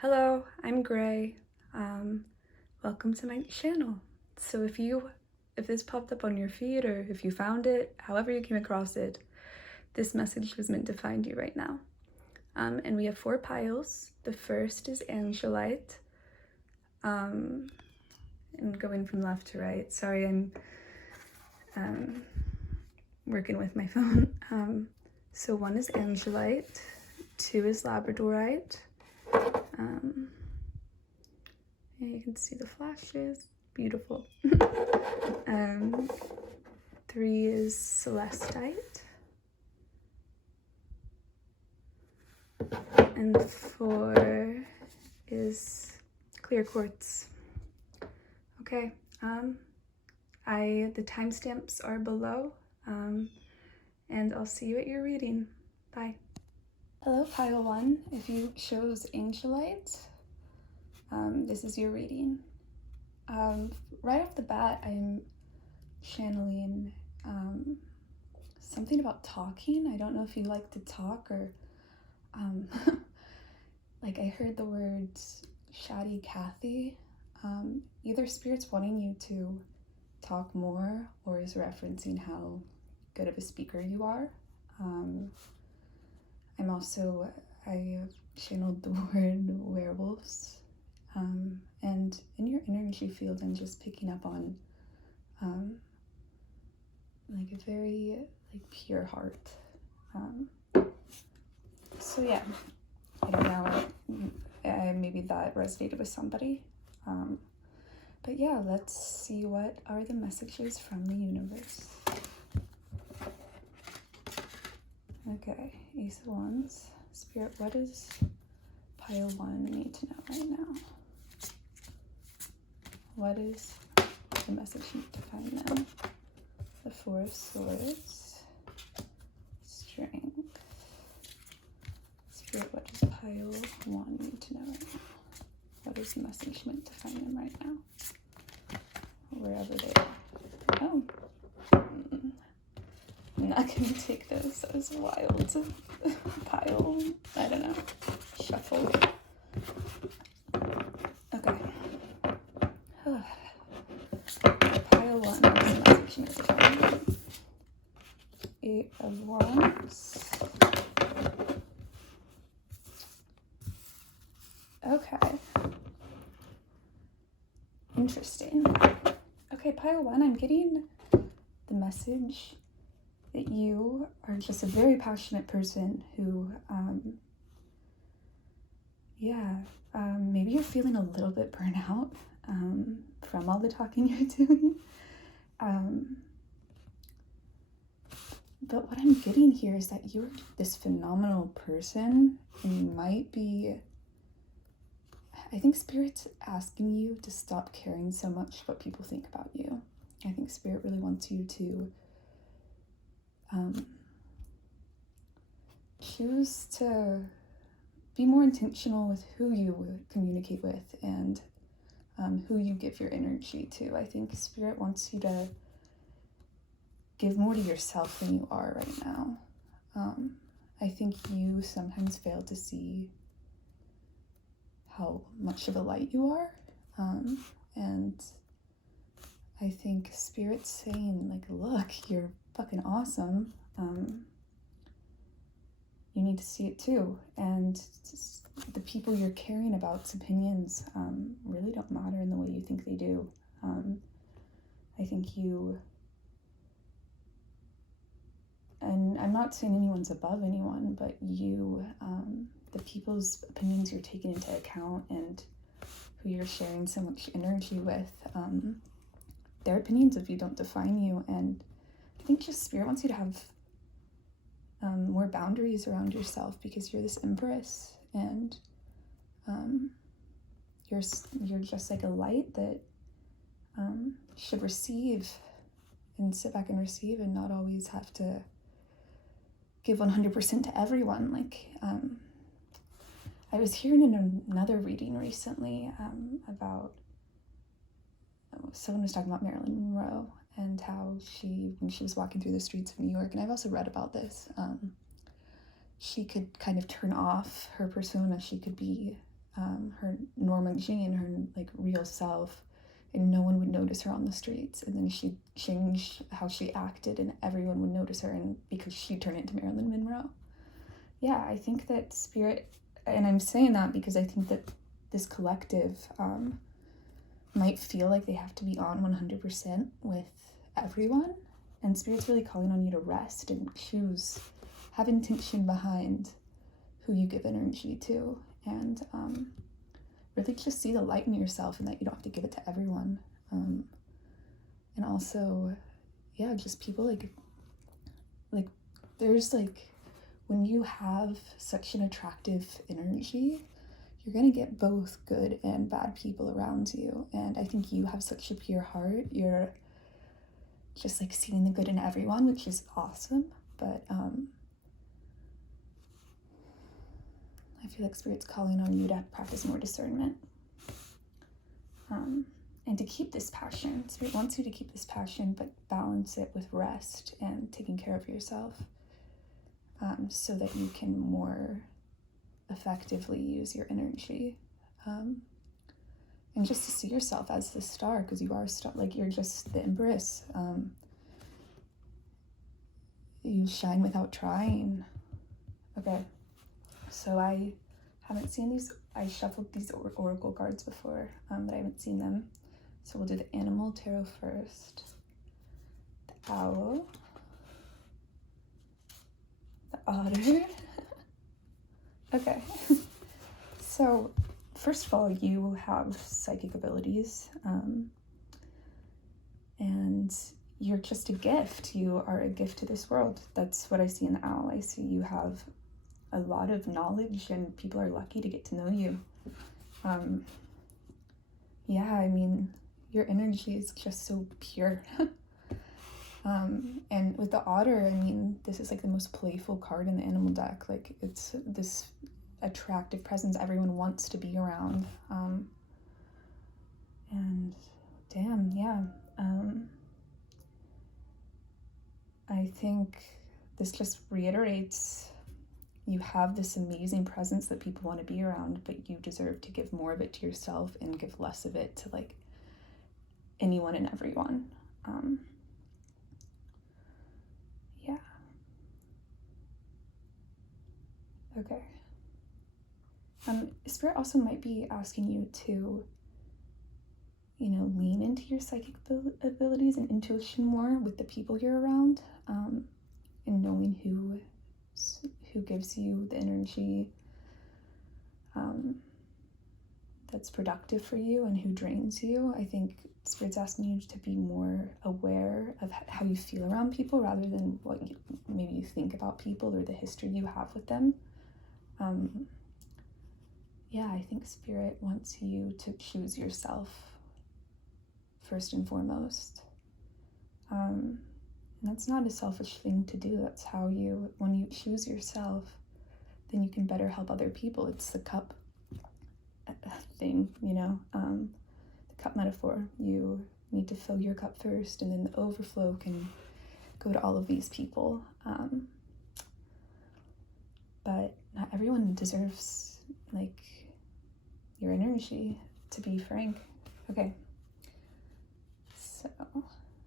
Hello, I'm Gray. Welcome to my channel. So if this popped up on your feed or if you found it, however you came across it, this message was meant to find you right now. And we have 4 piles. The first is Angelite. And going from left to right. Sorry, I'm working with my phone. So 1 is Angelite, 2 is Labradorite. Yeah, you can see the flashes, beautiful. 3 is Celestite, and 4 is clear quartz. Okay, the timestamps are below, and I'll see you at your reading. Bye. Hello, pile 1. If you chose Angelite, this is your reading. Right off the bat, I'm channeling something about talking. I don't know if you like to talk or like I heard the words Shady Cathy. Either Spirit's wanting you to talk more or is referencing how good of a speaker you are. I channeled the word werewolves. And in your energy field, I'm just picking up on like a very pure heart. So yeah, I don't know, maybe that resonated with somebody. But yeah, let's see what are the messages from the universe. Okay, Ace of Wands. Spirit, what does pile 1 need to know right now? What is the message need to find them? The 4 of Swords. Strength. Spirit, what does pile 1 need to know right now? What is the message meant to find them right now? Wherever they are. Oh. I'm not gonna take those. That was wild. Pile, I don't know. Shuffle. Okay. Pile 1, what is the message meant to find them? 8 of Wands. Okay. Interesting. Okay, pile 1, I'm getting the message that you are just a very passionate person who, maybe you're feeling a little bit burnt out from all the talking you're doing. But what I'm getting here is that you're this phenomenal person, and you might be, I think Spirit's asking you to stop caring so much what people think about you. I think Spirit really wants you to choose to be more intentional with who you communicate with and who you give your energy to. I think Spirit wants you to give more to yourself than you are right now. I think you sometimes fail to see how much of a light you are. And I think Spirit's saying, look, you're fucking awesome. You need to see it too. And the people you're caring about's opinions really don't matter in the way you think they do. I think you, and I'm not saying anyone's above anyone, but you, the people's opinions you're taking into account and who you're sharing so much energy with, their opinions of you don't define you. And I think just Spirit wants you to have more boundaries around yourself, because you're this Empress, and you're just like a light that should receive and sit back and receive, and not always have to give 100% to everyone. I was hearing in another reading recently about someone was talking about Marilyn Monroe and how when she was walking through the streets of New York, and I've also read about this, she could kind of turn off her persona. She could be her Norma Jean, her like real self, and no one would notice her on the streets. And then she changed how she acted, and everyone would notice her, and because she turned into Marilyn Monroe. Yeah, I think that spirit, and I'm saying that because I think that this collective might feel like they have to be on 100% with everyone, and spirit's really calling on you to rest and choose, have intention behind who you give energy to, and really just see the light in yourself, and that you don't have to give it to everyone. And also, yeah, just people like there's like, when you have such an attractive energy, you're gonna get both good and bad people around you. And I think you have such a pure heart. You're just like seeing the good in everyone, which is awesome. But I feel like spirit's calling on you to practice more discernment. And to keep this passion. Spirit wants you to keep this passion, but balance it with rest and taking care of yourself, so that you can more effectively use your energy. And just to see yourself as the star, because you are a star, like you're just the empress. You shine without trying. Okay, so I haven't seen these. I shuffled these oracle cards before, but I haven't seen them. So we'll do the animal tarot first. The owl. The otter. Okay. So first of all, you have psychic abilities, and you're just a gift. You are a gift to this world. That's what I see in the owl. I see you have a lot of knowledge, and people are lucky to get to know you. Yeah, I mean, your energy is just so pure. And with the otter, I mean, this is like the most playful card in the animal deck. Like, it's this attractive presence everyone wants to be around. And damn, yeah. I think this just reiterates, you have this amazing presence that people want to be around, but you deserve to give more of it to yourself and give less of it to like anyone and everyone. Yeah. Okay. Spirit also might be asking you to, lean into your psychic abilities and intuition more with the people you're around, and knowing who gives you the energy that's productive for you and who drains you. I think Spirit's asking you to be more aware of how you feel around people rather than what maybe you think about people or the history you have with them. Yeah, I think Spirit wants you to choose yourself first and foremost. And that's not a selfish thing to do. That's how when you choose yourself, then you can better help other people. It's the cup thing, the cup metaphor. You need to fill your cup first, and then the overflow can go to all of these people. But not everyone deserves, your energy, to be frank. Okay. So,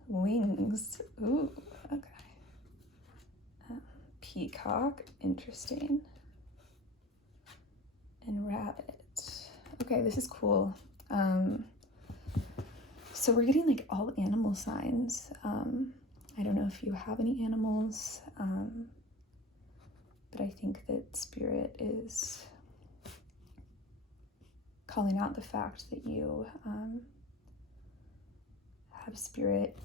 wings. Ooh, okay. Peacock, interesting. And rabbit. Okay, this is cool. So we're getting all animal signs. I don't know if you have any animals, but I think that Spirit is calling out the fact that you have spirit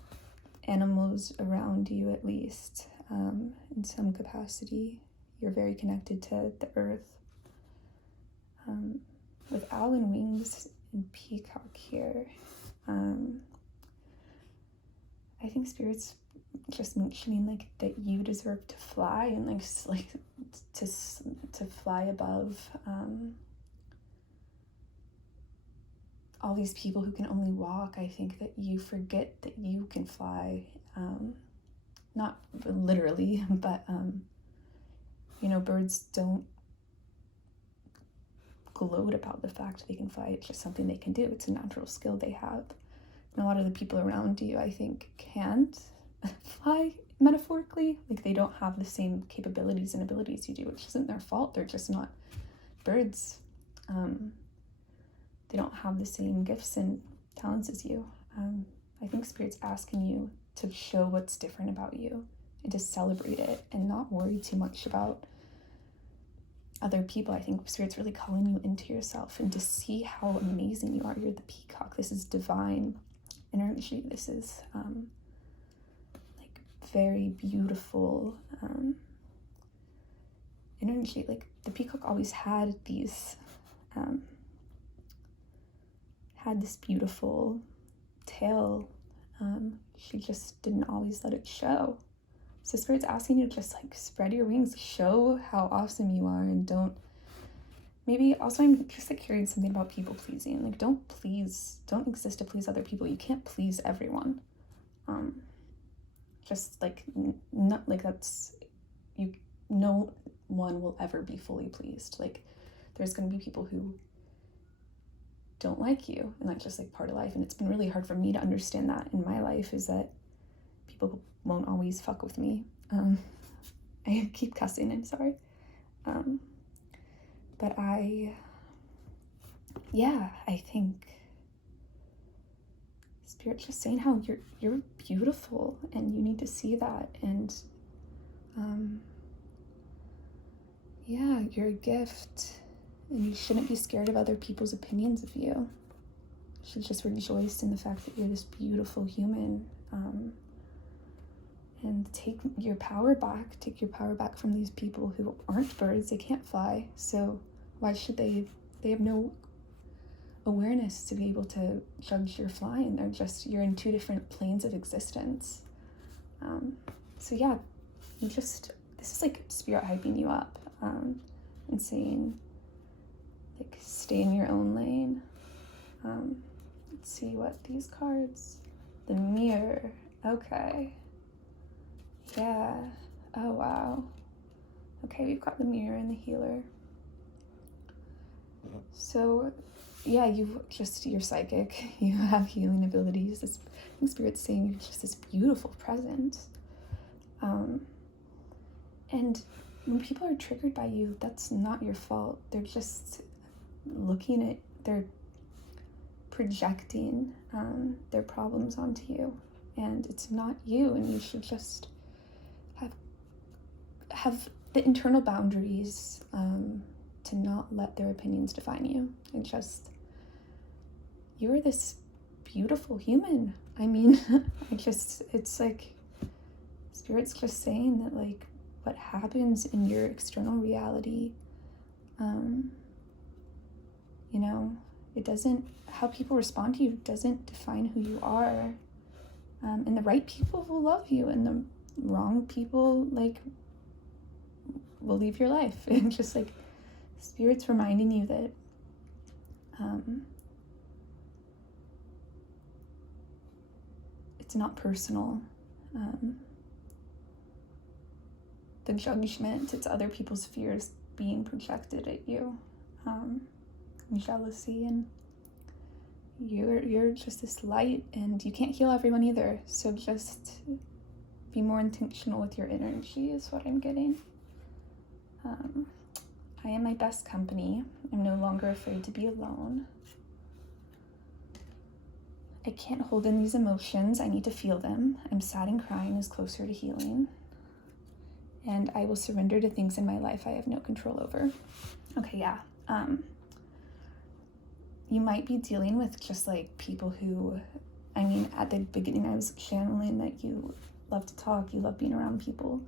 animals around you, at least, in some capacity. You're very connected to the earth. With owl and wings and peacock here, I think Spirit's just mentioning that you deserve to fly and to fly above all these people who can only walk. I think that you forget that you can fly, not literally, but birds don't gloat about the fact they can fly. It's just something they can do. It's a natural skill they have. And a lot of the people around you, I think, can't fly metaphorically. Like, they don't have the same capabilities and abilities you do, which isn't their fault. They're just not birds. They don't have the same gifts and talents as you. I think Spirit's asking you to show what's different about you and to celebrate it and not worry too much about other people. I think Spirit's really calling you into yourself and to see how amazing you are. You're the peacock. This is divine energy. This is like very beautiful energy. Like, the peacock always had these had this beautiful tail. She just didn't always let it show. So Spirit's asking you to just like spread your wings, show how awesome you are, and don't, maybe also I'm just like hearing something about people pleasing. Like, don't exist to please other people. You can't please everyone. Just like, not like that's, no one will ever be fully pleased. Like, there's going to be people who don't like you, and that's just like part of life. And it's been really hard for me to understand that in my life, is that people won't always fuck with me. I keep cussing, I'm sorry. But I think Spirit's just saying how you're beautiful and you need to see that. And you're a gift, and you shouldn't be scared of other people's opinions of you. You should just rejoice in the fact that you're this beautiful human. And take your power back from these people who aren't birds. They can't fly, so why should they have no awareness to be able to judge your flying. You're in two different planes of existence. This is like Spirit hyping you up, and saying, like, stay in your own lane. Let's see what these cards, the mirror, okay. Yeah. Oh, wow. Okay, we've got the mirror and the healer. So, yeah, you're psychic. You have healing abilities. I think Spirit's saying you're just this beautiful presence. And when people are triggered by you, that's not your fault. They're just they're projecting their problems onto you. And it's not you, and you should just have the internal boundaries to not let their opinions define you. And just, you are this beautiful human. I mean, it's like Spirit's just saying that, like, what happens in your external reality, how people respond to you doesn't define who you are. And the right people will love you, and the wrong people, like, will leave your life. And just like Spirit's reminding you that it's not personal. The judgment, it's other people's fears being projected at you, and jealousy, and you're just this light, and you can't heal everyone either. So just be more intentional with your energy is what I'm getting. I am my best company. I'm no longer afraid to be alone. I can't hold in these emotions. I need to feel them. I'm sad, and crying is closer to healing. And I will surrender to things in my life I have no control over. Okay, yeah. You might be dealing with just like people who, at the beginning I was channeling that you love to talk, you love being around people.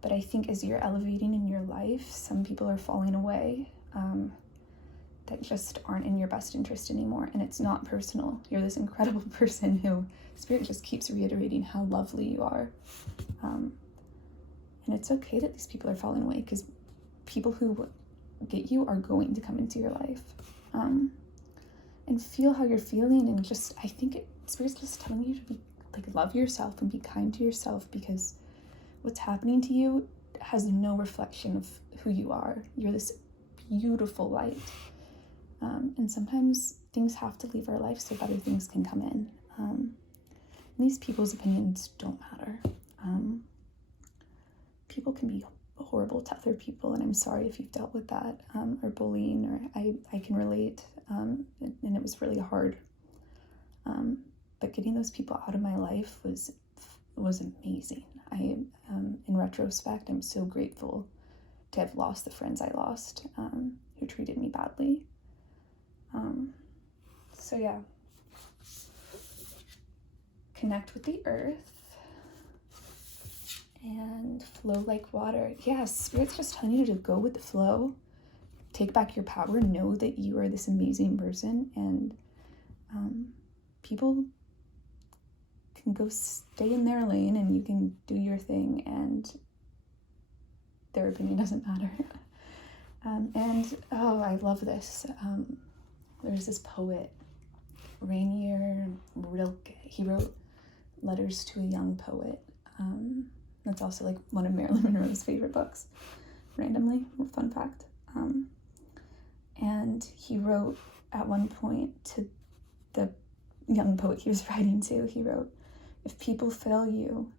But I think as you're elevating in your life, some people are falling away that just aren't in your best interest anymore. And it's not personal. You're this incredible person who Spirit just keeps reiterating how lovely you are. And it's okay that these people are falling away, because people who get you are going to come into your life. And feel how you're feeling, and just, I think Spirit's just telling you to be, like, love yourself and be kind to yourself, because what's happening to you has no reflection of who you are. You're this beautiful light. And sometimes things have to leave our life so better things can come in. These people's opinions don't matter. People can be horrible to other people, and I'm sorry if you've dealt with that, or bullying, or I can relate, and it was really hard. But getting those people out of my life was amazing. In retrospect, I'm so grateful to have lost the friends I lost, who treated me badly. So yeah, connect with the earth and flow like water. Yeah, Spirit's just telling you to go with the flow, take back your power, know that you are this amazing person, and people can go stay in their lane and you can do your thing, and their opinion doesn't matter. I love this. There's this poet, Rainier Rilke. He wrote letters to a young poet. That's also like one of Marilyn Monroe's favorite books, randomly, fun fact. And he wrote at one point to the young poet he was writing to, he wrote, "If people fail you,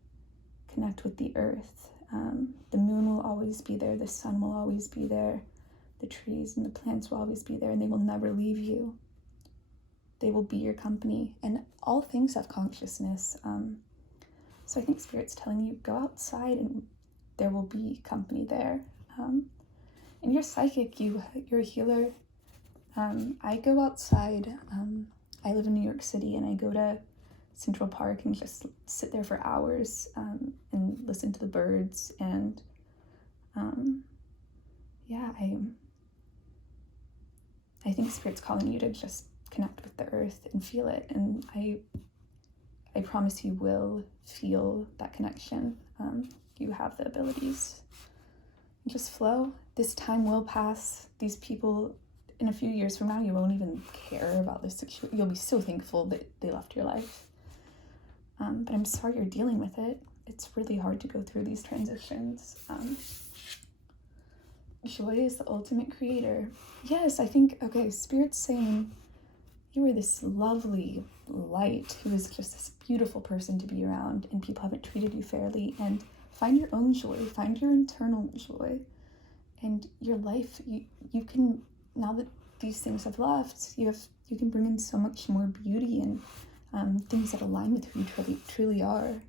connect with the earth. The moon will always be there, the sun will always be there, the trees and the plants will always be there, and they will never leave you. They will be your company, and all things have consciousness." So I think Spirit's telling you, go outside and there will be company there. And you're psychic, you're a healer. I go outside. I live in New York City, and I go to Central Park and just sit there for hours and listen to the birds. And I think Spirit's calling you to just connect with the earth and feel it. And I promise you will feel that connection. You have the abilities. Just flow. This time will pass. These people, in a few years from now, you won't even care about this situation. You'll be so thankful that they left your life. But I'm sorry you're dealing with it. It's really hard to go through these transitions. Joy is the ultimate creator. Yes, I think, okay, Spirit's saying you are this lovely light who is just this beautiful person to be around, and people haven't treated you fairly. And find your own joy, find your internal joy, and your life, you can, now that these things have left, you can bring in so much more beauty and things that align with who you truly are.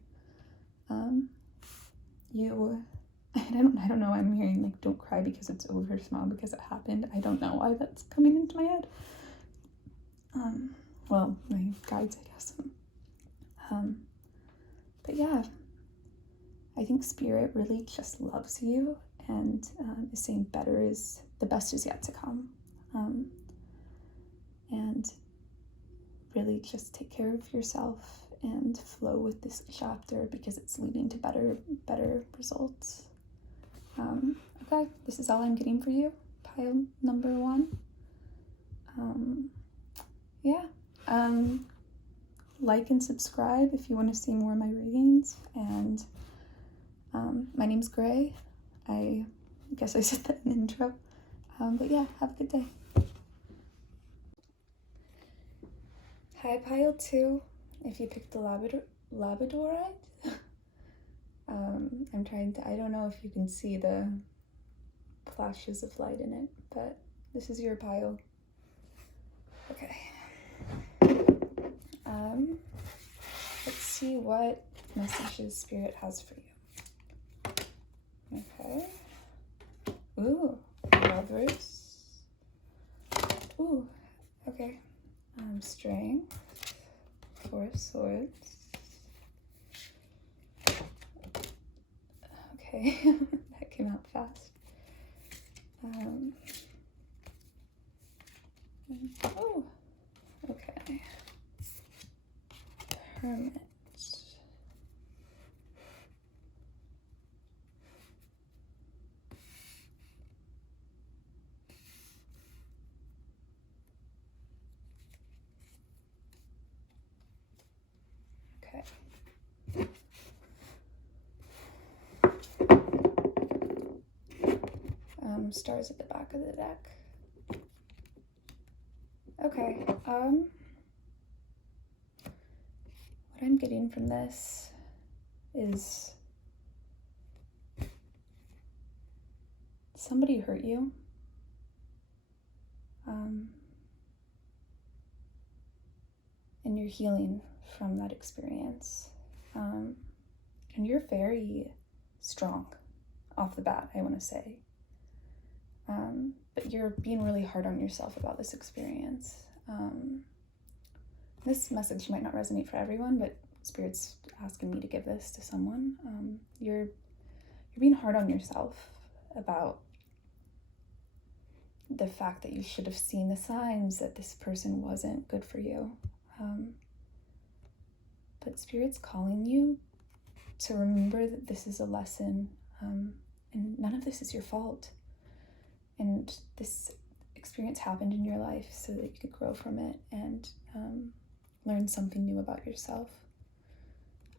I don't know, I'm hearing like, don't cry because it's over, smile because it happened. I don't know why that's coming into my head. Well, my guides, I guess. But yeah, I think Spirit really just loves you and is saying the best is yet to come. And really just take care of yourself and flow with this chapter because it's leading to better results. Okay, this is all I'm getting for you, pile number 1. Like and subscribe if you want to see more of my readings. And my name's Gray. I guess I said that in the intro. But yeah, have a good day. Hi, pile 2. If you picked the Labradorite, I don't know if you can see the flashes of light in it, but this is your pile. Okay. Let's see what messages Spirit has for you. Okay. Ooh, Lovers. Ooh, okay. Strength. 4 of Swords. Okay, that came out fast. Oh, okay. Hermit. Okay. Stars at the back of the deck. Okay, what I'm getting from this is somebody hurt you. And you're healing from that experience. And you're very strong off the bat, I want to say. But you're being really hard on yourself about this experience. This message might not resonate for everyone, but Spirit's asking me to give this to someone. You're being hard on yourself about the fact that you should have seen the signs that this person wasn't good for you. But Spirit's calling you to remember that this is a lesson, and none of this is your fault. And this experience happened in your life so that you could grow from it and learn something new about yourself.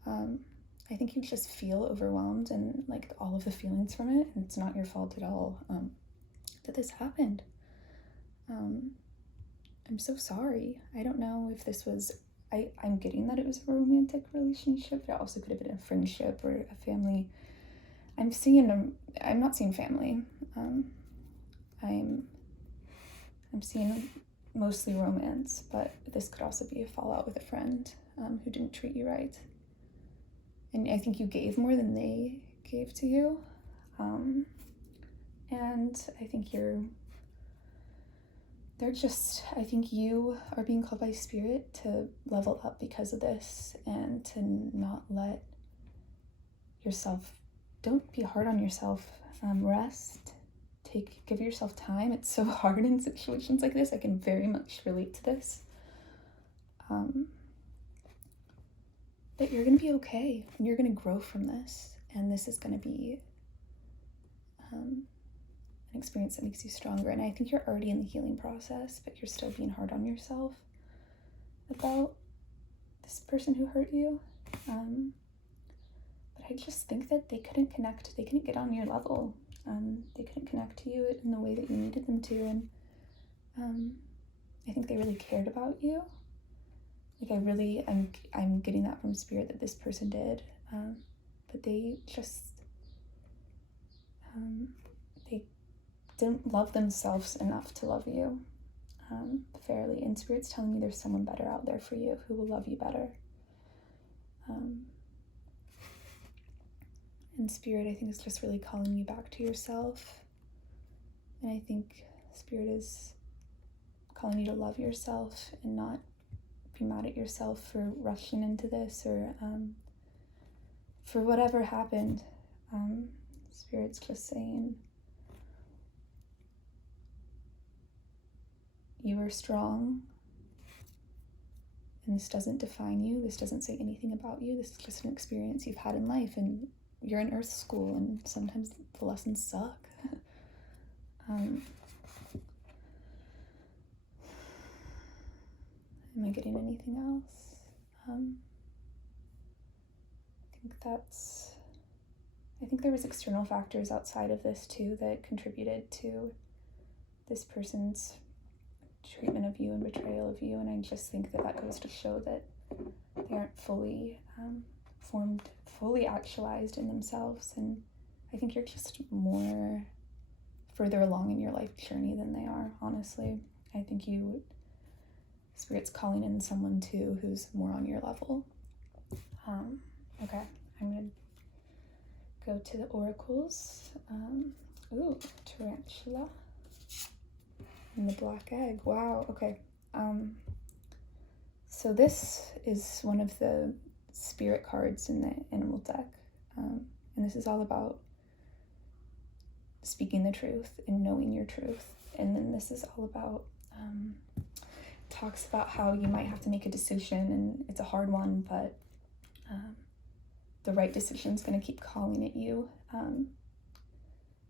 I think you just feel overwhelmed and like all of the feelings from it, and it's not your fault at all that this happened. I'm so sorry. I don't know if this was, I'm getting that it was a romantic relationship, but it also could have been a friendship or a family. I'm not seeing family. I'm seeing mostly romance, but this could also be a fallout with a friend who didn't treat you right. And I think you gave more than they gave to you. And I think I think you are being called by Spirit to level up because of this and to not let yourself, don't be hard on yourself, rest, give yourself time. It's so hard in situations like this. I can very much relate to this. But you're going to be okay, and you're going to grow from this, and this is going to be an experience that makes you stronger. And I think you're already in the healing process, but you're still being hard on yourself about this person who hurt you. But I just think that they couldn't connect. They couldn't get on your level. They couldn't connect to you in the way that you needed them to. And I think they really cared about you. Like I'm getting that from Spirit that this person did. But they just, they didn't love themselves enough to love you fairly. And Spirit's telling me there's someone better out there for you who will love you better. And Spirit, I think, is just really calling you back to yourself. And I think Spirit is calling you to love yourself and not be mad at yourself for rushing into this or for whatever happened. Spirit's just saying, you are strong, and this doesn't define you. This doesn't say anything about you. This is just an experience you've had in life, and you're in Earth School, and sometimes the lessons suck. Am I getting anything else? I think there was external factors outside of this too that contributed to this person's treatment of you and betrayal of you, and I just think that goes to show that they aren't fully formed, fully actualized in themselves. And I think you're just more further along in your life journey than they are, honestly. I think Spirit's calling in someone too who's more on your level. Okay, I'm gonna go to the oracles. Tarantula and the black egg. Wow, okay. So this is one of the spirit cards in the animal deck. And this is all about speaking the truth and knowing your truth. And then this is all about, talks about how you might have to make a decision, and it's a hard one, but the right decision is going to keep calling at you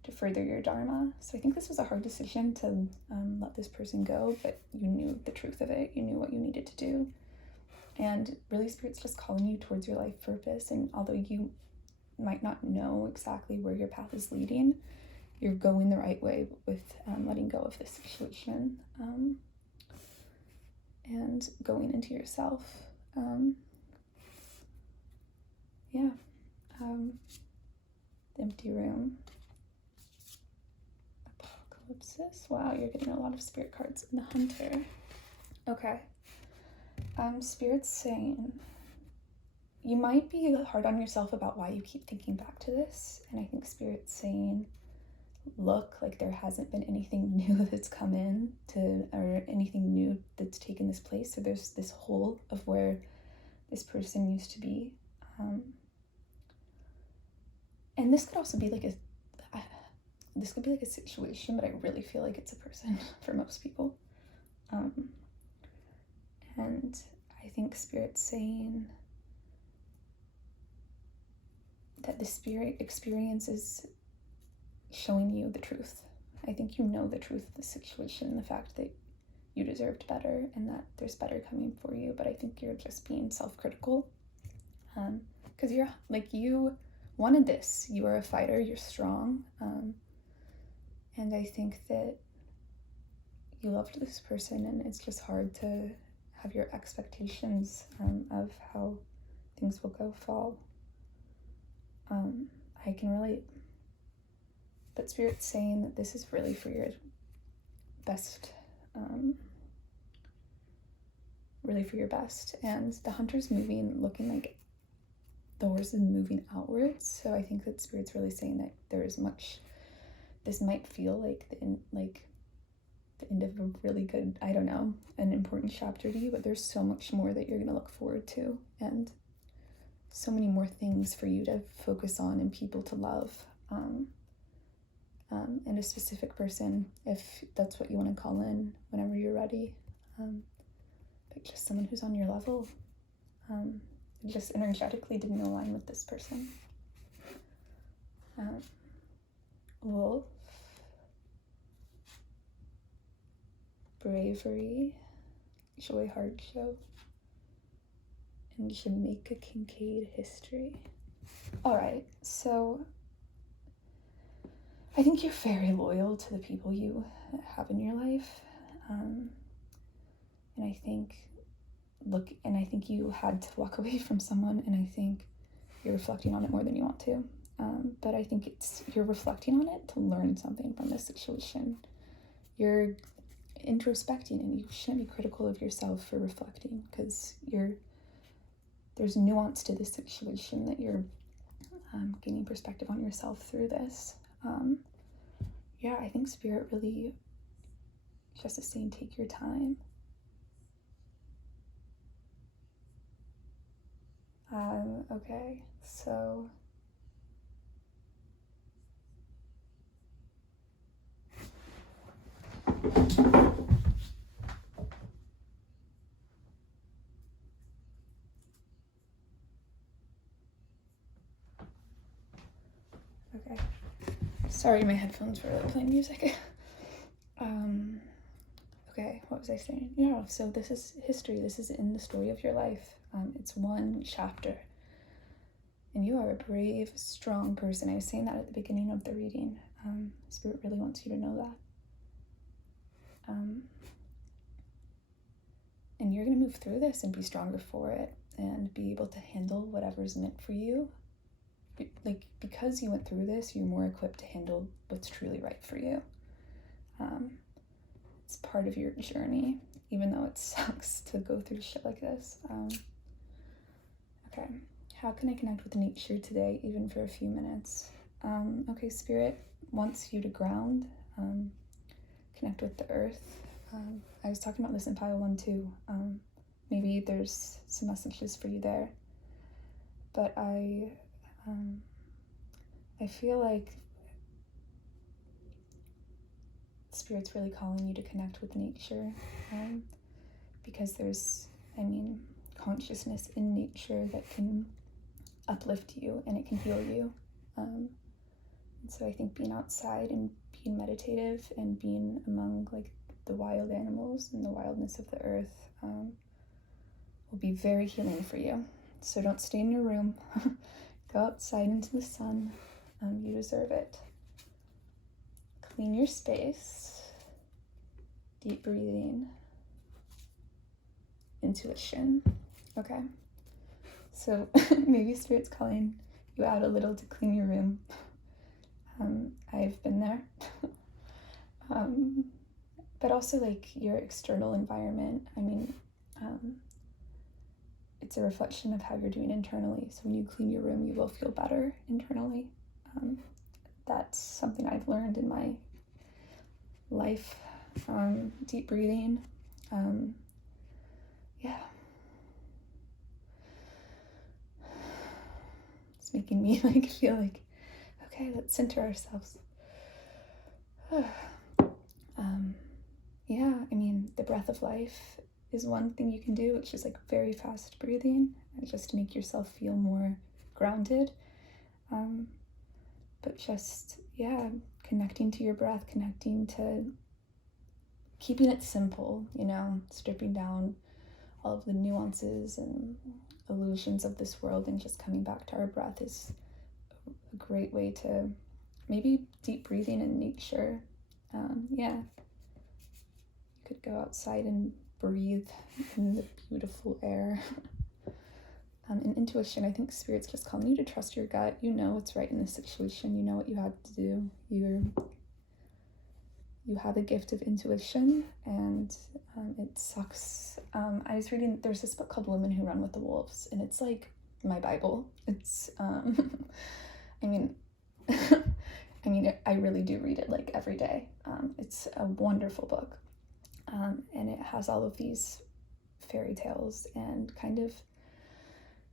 to further your dharma. So I think this was a hard decision to let this person go, but you knew the truth of it. You knew what you needed to do. And really, Spirit's just calling you towards your life purpose. And although you might not know exactly where your path is leading, you're going the right way with letting go of this situation. and going into yourself. Empty room. Apocalypsis. Wow, you're getting a lot of spirit cards. And the Hunter. Okay. Spirit's saying you might be hard on yourself about why you keep thinking back to this. And I think Spirit's saying, look, like there hasn't been anything new that's come in or anything new that's taken this place. So there's this hole of where this person used to be. And this could also be like a situation, but I really feel like it's a person for most people. And I think Spirit's saying that the Spirit experience is showing you the truth. I think you know the truth of the situation, the fact that you deserved better and that there's better coming for you, but I think you're just being self-critical. Because you wanted this. You are a fighter, you're strong. And I think that you loved this person, and it's just hard to have your expectations of how things will go fall. I can relate. But Spirit's saying that this is really for your best, really for your best. And the Hunter's moving, looking like the horse is moving outwards. So I think that Spirit's really saying that there is much, this might feel like the end of a really good, I don't know, an important chapter to you, but there's so much more that you're going to look forward to, and so many more things for you to focus on and people to love, and a specific person, if that's what you want to call in whenever you're ready, but just someone who's on your level. Just energetically didn't align with this person. Wolf. Bravery. Joy Hard Show. And Jamaica Kincaid History. Alright, so I think you're very loyal to the people you have in your life. And I think you had to walk away from someone, and I think you're reflecting on it more than you want to. But I think you're reflecting on it to learn something from this situation. You're introspecting, and you shouldn't be critical of yourself for reflecting, because there's nuance to this situation that you're gaining perspective on yourself through this. I think Spirit really just is saying, take your time. Okay, so okay. Sorry, my headphones were playing music. Okay, what was I saying? Yeah, so this is history. This is in the story of your life. It's one chapter. And you are a brave, strong person. I was saying that at the beginning of the reading. Spirit really wants you to know that. And you're going to move through this and be stronger for it, and be able to handle whatever's meant for you. Because you went through this, you're more equipped to handle what's truly right for you. It's part of your journey, even though it sucks to go through shit like this. Okay, how can I connect with nature today, even for a few minutes? Okay, Spirit wants you to ground, connect with the earth. I was talking about this in pile 1 too. Maybe there's some messages for you there. But I feel like Spirit's really calling you to connect with nature, because there's, consciousness in nature that can uplift you, and it can heal you. And so I think being outside and being meditative and being among the wild animals and the wildness of the earth will be very healing for you. So don't stay in your room. Go outside into the sun. You deserve it. Clean your space. Deep breathing. intuition. Okay, so maybe Spirit's calling you out a little to clean your room. I've been there. But also like your external environment. I mean, it's a reflection of how you're doing internally. So when you clean your room, you will feel better internally. That's something I've learned in my life. Deep breathing. Yeah. It's making me like feel like, okay, let's center ourselves. Yeah, I mean, the breath of life is one thing you can do, which is like very fast breathing, and just to make yourself feel more grounded. But just, yeah, connecting to your breath, connecting to keeping it simple, you know, stripping down all of the nuances and illusions of this world and just coming back to our breath is a great way to maybe deep breathing in nature. Yeah, you could go outside and breathe in the beautiful air. In intuition, I think Spirit's just calling you to trust your gut. You know what's right in this situation. You know what you have to do. You have a gift of intuition, and it sucks. I was reading, there's this book called Women Who Run with the Wolves, and it's like my Bible. It's, I mean, I really do read it like every day. It's a wonderful book, and it has all of these fairy tales and kind of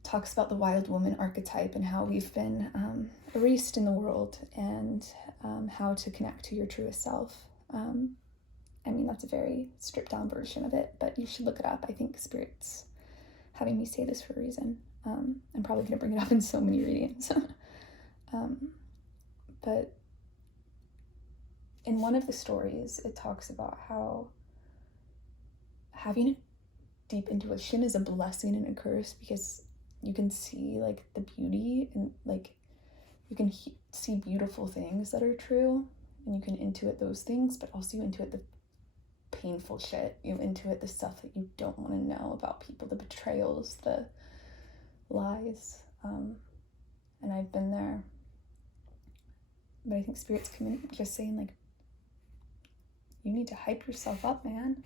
talks about the wild woman archetype and how we've been erased in the world, and how to connect to your truest self. I mean, that's a very stripped down version of it, but you should look it up. I think Spirit's having me say this for a reason. I'm probably going to bring it up in so many readings. But in one of the stories, it talks about how having a deep intuition is a blessing and a curse, because you can see like the beauty and like you can see beautiful things that are true, and you can intuit those things, but also you intuit the painful shit. You intuit the stuff that you don't want to know about people, the betrayals, the lies. And I've been there. But I think Spirit's just saying like, you need to hype yourself up, man.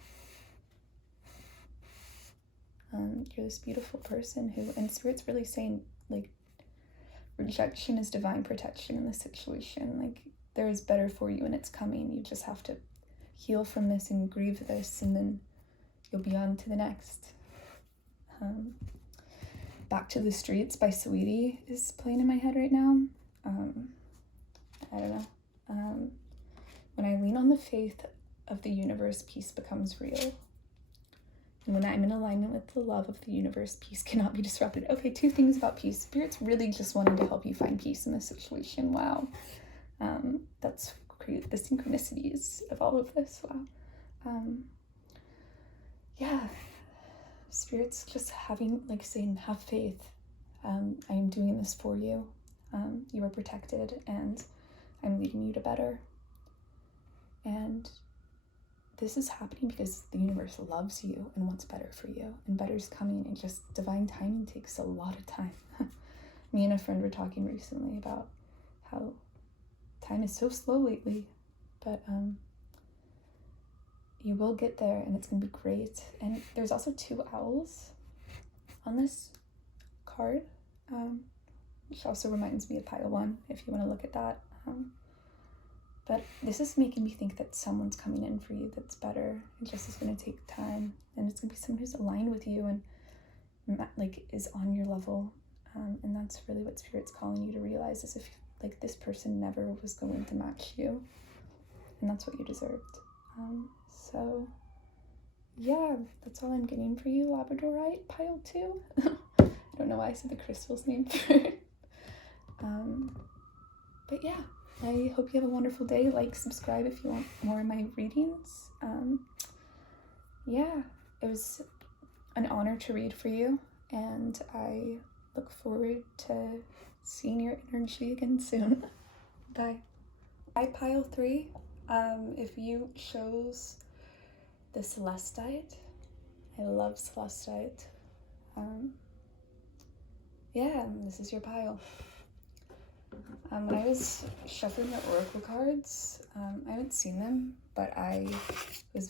You're this beautiful person who, and Spirit's really saying like, rejection is divine protection in this situation. Like, there is better for you and it's coming. You just have to heal from this and grieve this, and then you'll be on to the next. Back to the Streets by Saweetie is playing in my head right now. I don't know. When I lean on the faith of the universe, peace becomes real. And when I'm in alignment with the love of the universe, peace cannot be disrupted. Okay, 2 things about peace. Spirit's really just wanting to help you find peace in this situation. Wow. That's great. The synchronicities of all of this. Wow. Yeah. Spirit's just having, like, saying, have faith. I am doing this for you. You are protected, and I'm leading you to better. And this is happening because the universe loves you and wants better for you, and better's coming, and just divine timing takes a lot of time. Me and a friend were talking recently about how time is so slow lately, but you will get there, and it's gonna be great. And there's also 2 owls on this card, which also reminds me of pile 1, if you want to look at that. But this is making me think that someone's coming in for you that's better. It just is going to take time, and it's going to be someone who's aligned with you and like is on your level. And that's really what Spirit's calling you to realize, is if like this person never was going to match you, and that's what you deserved. So yeah, that's all I'm getting for you, Labradorite, pile 2. I don't know why I said the crystal's name first. But yeah, I hope you have a wonderful day. Like, subscribe if you want more of my readings. Yeah, it was an honor to read for you, and I look forward to seeing your energy again soon. Bye. Bye, pile 3. If you chose the Celestite, I love Celestite. Yeah, this is your pile. When I was shuffling the oracle cards, I haven't seen them, but I was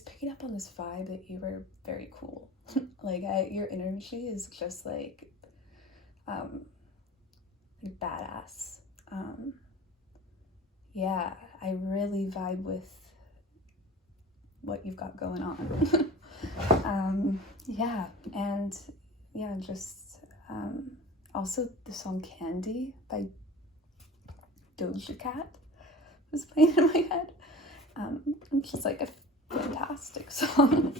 picking up on this vibe that you were very cool. Like, your energy is just like badass. Yeah, I really vibe with what you've got going on. Yeah, and yeah, just also the song Candy by Doja Cat was playing in my head. It's just like a fantastic song,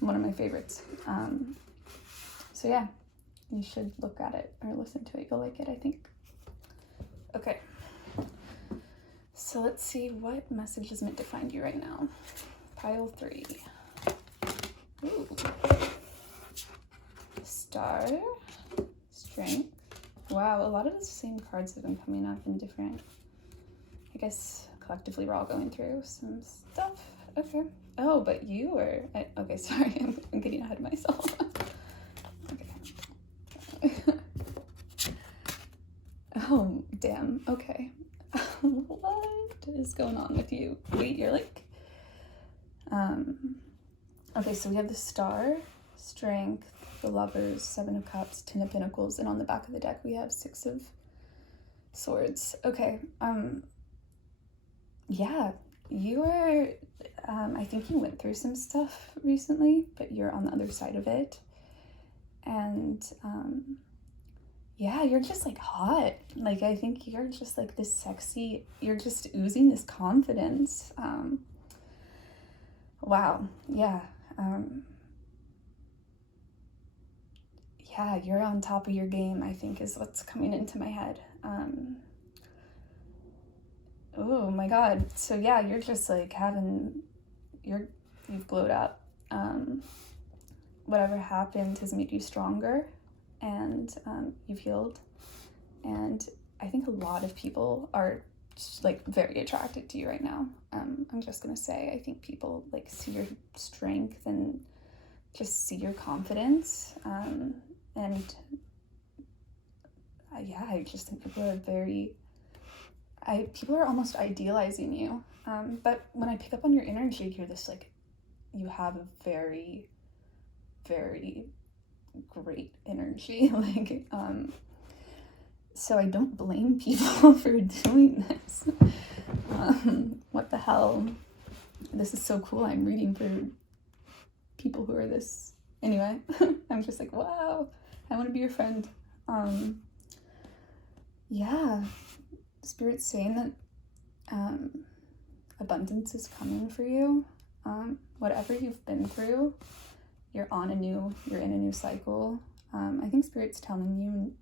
one of my favorites. So yeah, you should look at it or listen to it. You'll like it, I think. Okay, so let's see what message is meant to find you right now. Pile 3. Ooh. Star. Strength. Wow, a lot of the same cards have been coming up in different, I guess collectively we're all going through some stuff. Okay. Oh, but you were, okay, sorry, I'm getting ahead of myself. Okay. Oh, damn, okay. What is going on with you? Wait, you're like, okay, so we have the Star, Strength, the Lovers, 7 of Cups, 10 of Pentacles, and on the back of the deck we have 6 of Swords. Okay, yeah, you are, I think you went through some stuff recently, but you're on the other side of it. And, yeah, you're just like hot. Like, I think you're just like this sexy, you're just oozing this confidence. Wow, yeah. Yeah, you're on top of your game, I think, is what's coming into my head. Oh my God. So yeah, you're just like you've glowed up. Whatever happened has made you stronger, and you've healed. And I think a lot of people are just, like, very attracted to you right now. I'm just gonna say, I think people like see your strength and just see your confidence. And yeah, I just think people are almost idealizing you. But when I pick up on your energy, you're this, like, you have a very, very great energy. Like, so I don't blame people for doing this. What the hell? This is so cool. I'm reading for people who are this. Anyway, I'm just like, wow, I want to be your friend. Yeah, Spirit's saying that abundance is coming for you. Whatever you've been through, you're in a new cycle. I think Spirit's telling you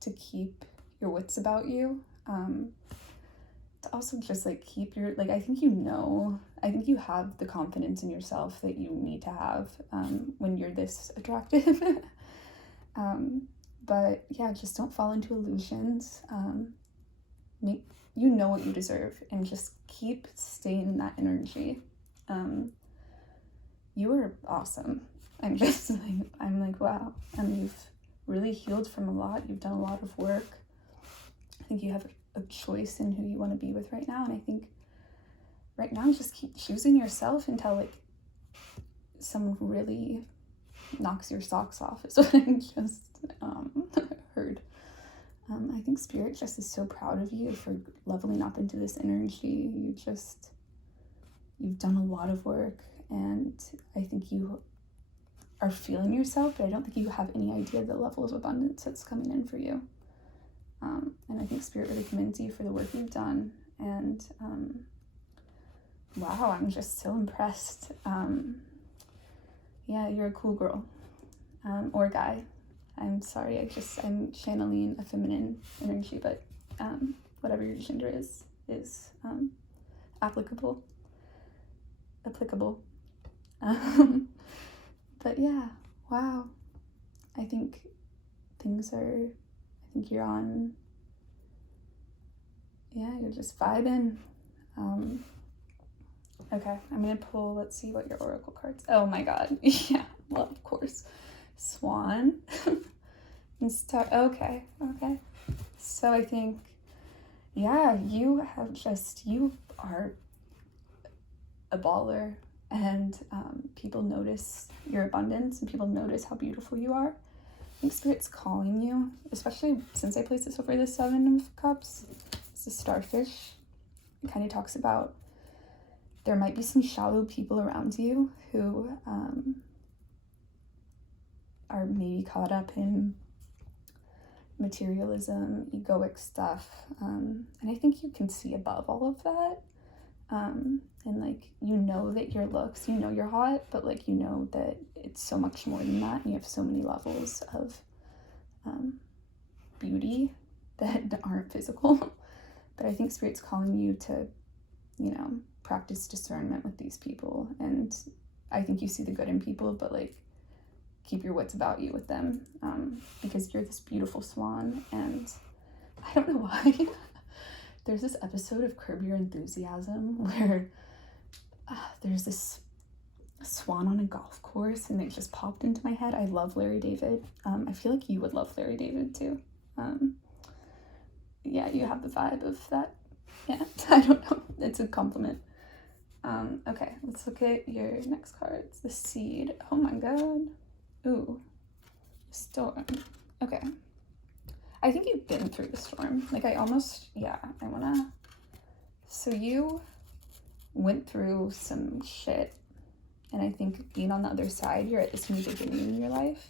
to keep your wits about you. To also just like keep your, like, I think you have the confidence in yourself that you need to have when you're this attractive. But yeah, just don't fall into illusions. You know what you deserve, and just keep staying in that energy. You are awesome. I'm like, wow. And you've really healed from a lot. You've done a lot of work. I think you have a choice in who you want to be with right now. And I think right now, just keep choosing yourself until, like, someone really knocks your socks off, is what I just heard. I think Spirit just is so proud of you for leveling up into this energy. You've done a lot of work, and I think you are feeling yourself, but I don't think you have any idea the level of abundance that's coming in for you. And I think Spirit really commends you for the work you've done. And wow, I'm just so impressed. Yeah, you're a cool girl, or guy. I'm sorry, I'm channeling a feminine energy, but whatever your gender is applicable. But yeah, wow. I think you're on, yeah, you're just vibing. Okay, I'm gonna pull, let's see what your oracle cards, oh my god, yeah, well, of course. Swan. And star, okay. So I think, yeah, you are a baller, and people notice your abundance, and people notice how beautiful you are. I think Spirit's calling you, especially since I placed this over the Seven of Cups. It's a starfish. It kind of talks about there might be some shallow people around you who are maybe caught up in materialism, egoic stuff, and I think you can see above all of that, and like, you know that your looks, you know you're hot, but like, you know that it's so much more than that, and you have so many levels of beauty that aren't physical. But I think Spirit's calling you to, you know, practice discernment with these people, and I think you see the good in people, but like, keep your wits about you with them, because you're this beautiful swan. And I don't know why there's this episode of Curb Your Enthusiasm where there's this swan on a golf course, and it just popped into my head. I love Larry David. I feel like you would love Larry David too. Yeah, you have the vibe of that. Yeah, I don't know, it's a compliment. Okay, let's look at your next cards. The Seed. Oh my god. Ooh, storm. Okay. I think you've been through the storm. Like, so you went through some shit, and I think being on the other side, you're at this new beginning in your life,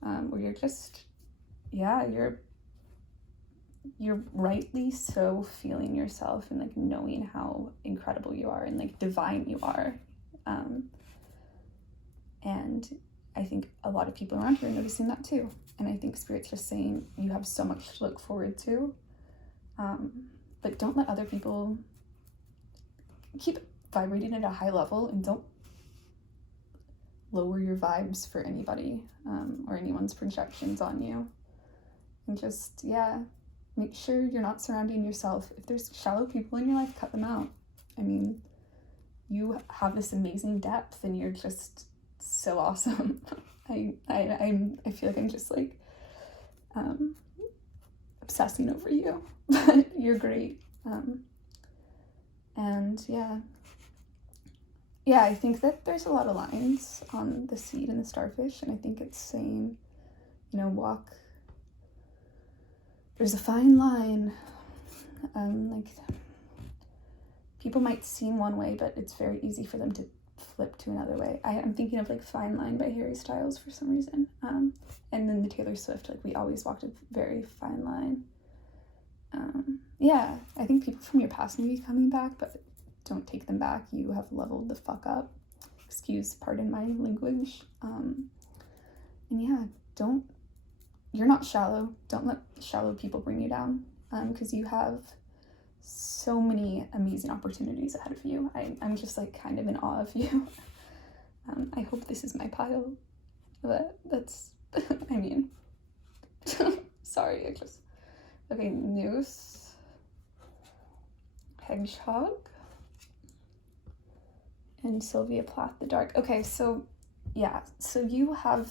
where you're just, yeah, you're rightly so feeling yourself and like knowing how incredible you are and like divine you are. And I think a lot of people around here are noticing that too. And I think Spirit's just saying you have so much to look forward to. But don't let other people, keep vibrating at a high level, and don't lower your vibes for anybody, or anyone's projections on you. And just, yeah, make sure you're not surrounding yourself. If there's shallow people in your life, cut them out. I mean, you have this amazing depth, and you're just so awesome. I feel like I'm just like obsessing over you, but you're great. And yeah, I think that there's a lot of lines on the Seed and the starfish, and I think it's saying, you know, there's a fine line. Like, people might seem one way, but it's very easy for them to flip to another way. I'm thinking of like Fine Line by Harry Styles for some reason. And then the Taylor Swift, like, we always walked a very fine line. Yeah, I think people from your past may be coming back, but don't take them back. You have leveled the fuck up. Pardon my language. And yeah, you're not shallow. Don't let shallow people bring you down, because you have so many amazing opportunities ahead of you. I'm just like kind of in awe of you. I hope this is my pile, but that's, I mean, sorry, okay, Noose, Hedgehog, and Sylvia Plath the Dark. Okay, so yeah, so you have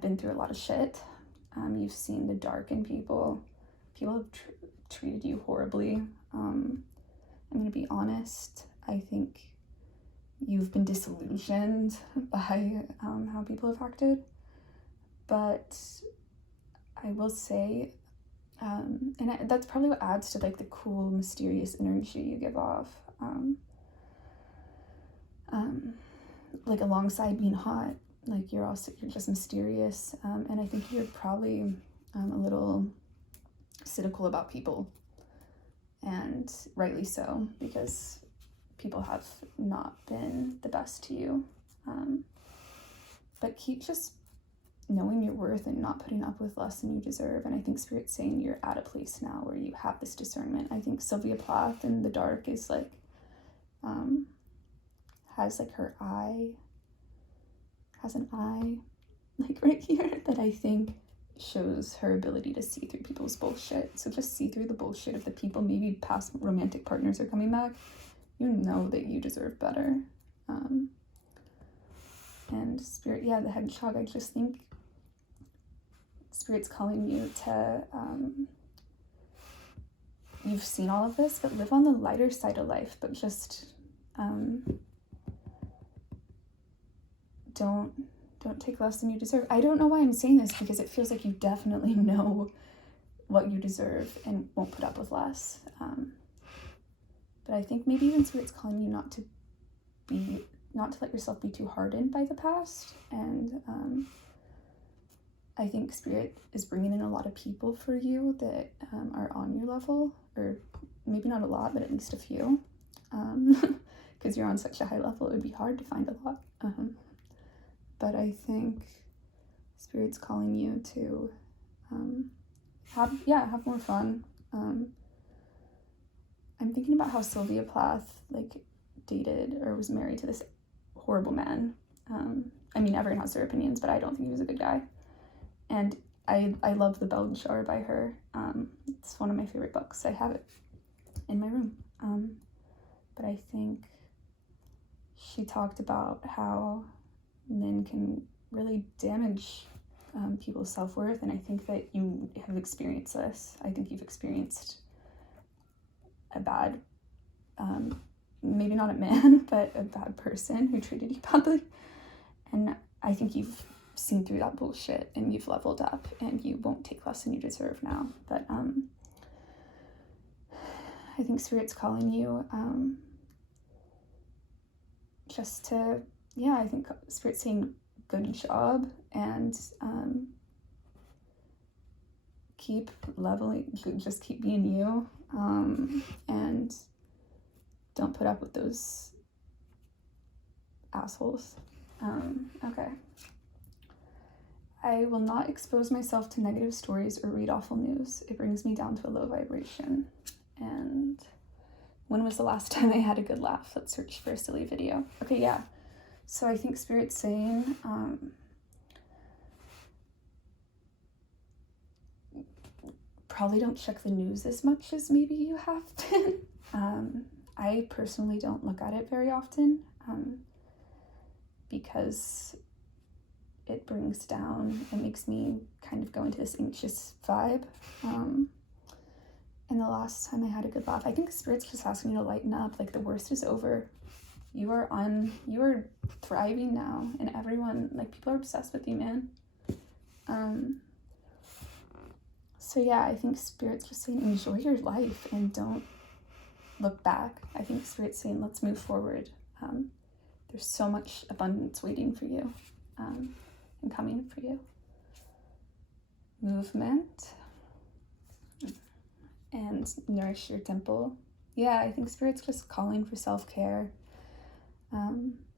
been through a lot of shit. You've seen the dark in people. People have treated you horribly. I'm gonna be honest. I think you've been disillusioned by how people have acted. But I will say, that's probably what adds to like the cool, mysterious energy you give off. Like, alongside being hot, like, you're just mysterious, and I think you're probably a little cynical about people, and rightly so, because people have not been the best to you. But keep just knowing your worth and not putting up with less than you deserve. And I think Spirit's saying you're at a place now where you have this discernment. I think Sylvia Plath in the Dark is like, has like has an eye like right here that I think shows her ability to see through people's bullshit. So just see through the bullshit of the people. Maybe past romantic partners are coming back. You know that you deserve better. And Spirit, yeah, the hedgehog, I just think Spirit's calling you to, you've seen all of this, but live on the lighter side of life, but just don't take less than you deserve. I don't know why I'm saying this, because it feels like you definitely know what you deserve and won't put up with less. But I think maybe even Spirit's calling you not to let yourself be too hardened by the past. And I think Spirit is bringing in a lot of people for you that are on your level, or maybe not a lot, but at least a few. Because you're on such a high level, it would be hard to find a lot. But I think Spirit's calling you to have more fun. I'm thinking about how Sylvia Plath dated or was married to this horrible man. I mean, everyone has their opinions, but I don't think he was a good guy. And I love The Bell Jar by her. It's one of my favorite books. I have it in my room. But I think she talked about how men can really damage people's self-worth, and I think that you have experienced this. I think you've experienced a bad, maybe not a man, but a bad person who treated you badly. And I think you've seen through that bullshit, and you've leveled up, and you won't take less than you deserve now. But I think Spirit's calling you just to, I think Spirit's saying good job, and keep leveling, just keep being you, and don't put up with those assholes. Okay. I will not expose myself to negative stories or read awful news. It brings me down to a low vibration. And when was the last time I had a good laugh? Let's search for a silly video. Okay, yeah. So I think Spirit's saying, probably don't check the news as much as maybe you have been. I personally don't look at it very often, because it brings down, it makes me kind of go into this anxious vibe. And the last time I had a good laugh, I think Spirit's just asking me to lighten up. The worst is over. You are thriving now, and everyone, people are obsessed with you, man. So yeah, I think Spirit's just saying enjoy your life and don't look back. I think Spirit's saying let's move forward. There's so much abundance waiting for you, and coming for you. Movement and nourish your temple. Yeah, I think Spirit's just calling for self-care.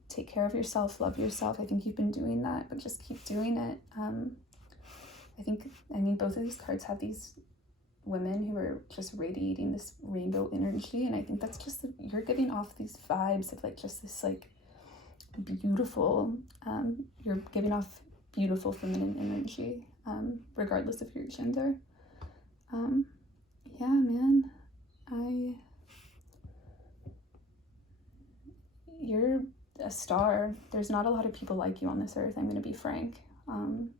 Take care of yourself, love yourself. I think you've been doing that, but just keep doing it. I mean, both of these cards have these women who are just radiating this rainbow energy, and I think that's just, you're giving off these vibes of just this beautiful, you're giving off beautiful feminine energy, regardless of your gender. Yeah, man, you're a star. There's not a lot of people like you on this earth, I'm going to be frank. You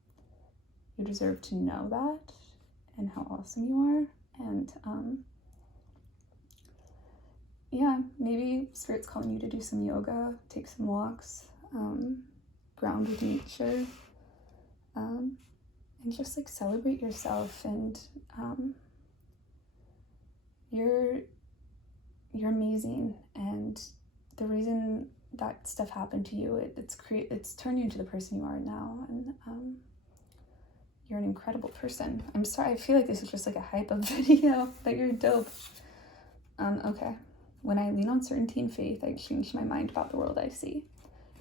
deserve to know that and how awesome you are. And yeah, maybe Spirit's calling you to do some yoga, take some walks, ground with nature, and just celebrate yourself. And you're amazing, and the reason that stuff happened to you, it's turned you into the person you are now, and you're an incredible person. I'm sorry, I feel like this is just a hype up video, but you're dope. Okay. When I lean on certainty and faith, I change my mind about the world I see.